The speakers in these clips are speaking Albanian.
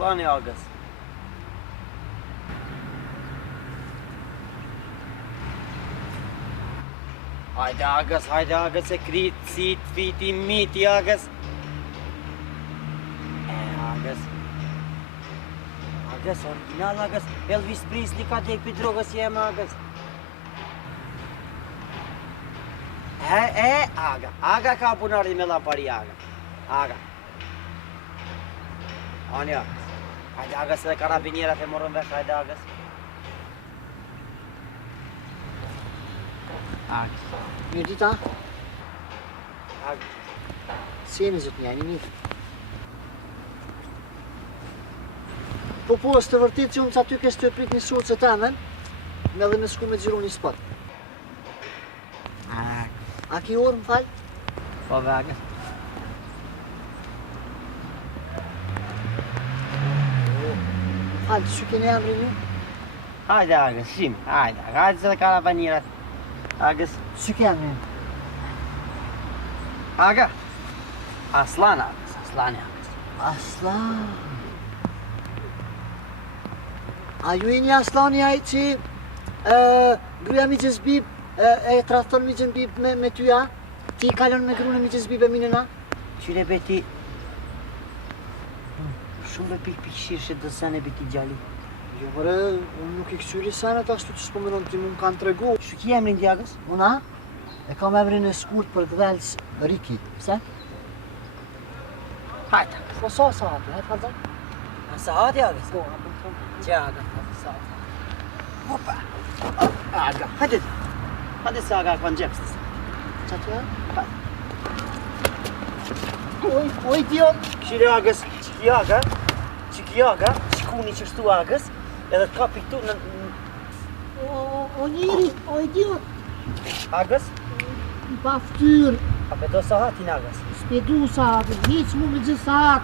Aslani agës. Hajde agës, e kritë, sit, fiti, miti agës. Agës, original agës, Elvis Presley ka dek për drogës jemë agës. Aga ka punardi me lapari aga. Ani agës. Hajde agës edhe karabinierat e morën vesh, hajde agës. Agës. Mirë dita. Agës. Si jeni zëtë njani mirë? Po, është të vërtit që unë që aty kësë të prit një surë që të amen, me dhe me shku me gjiru një spot. A ki orë më falë? Po ve agës. Falë, që keni emri një? Hajde agës, shim, hajde se dhe karabinierat. Agës. Që ke emri një? Aga. Aslan agës, aslani agës. Aslan. A ju e një aslani aj që gruja mi që zbib, e trahton mi që zbib me tyja, ti i kalon me grune mi që zbib e minena? Qyre beti... Shumë be pik shirë dhe sene beti gjalli. Jo mëre, unë nuk i kësyri senet ashtu që s'pomenon ti mu më kanë tregu. Shu ki emrin t'jagës? Una? E kam emrin e skurt për gdhelës Riki. Pse? Hajde. Po sa sahati, hajtë falëzaj? A sahati agës? Po, a për të Që agës, sahati. Hopa. Aga, hajde. Hajde se aga kënë gjepsës. Qa të janë? Oj, dion. Qire agës, qiki aga, qikuni që shtu agës, edhe të kapi këtu në... O njëri, o idiot. Agës? I pa ftyrë. A pedo sahatin agës? S'pedu sahatin, hiq mu me gjithë sahat.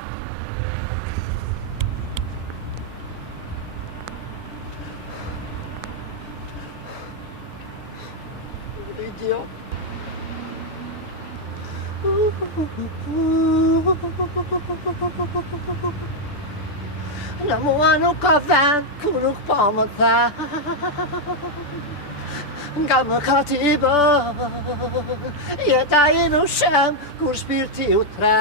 Idiot. Në mua nuk ka vend, ku nuk pa më the. Nga më ka t'i bërë, jeta i në shem, kur shpirti u tre.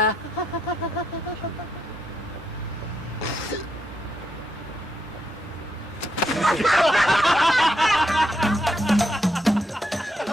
Ha ha ha!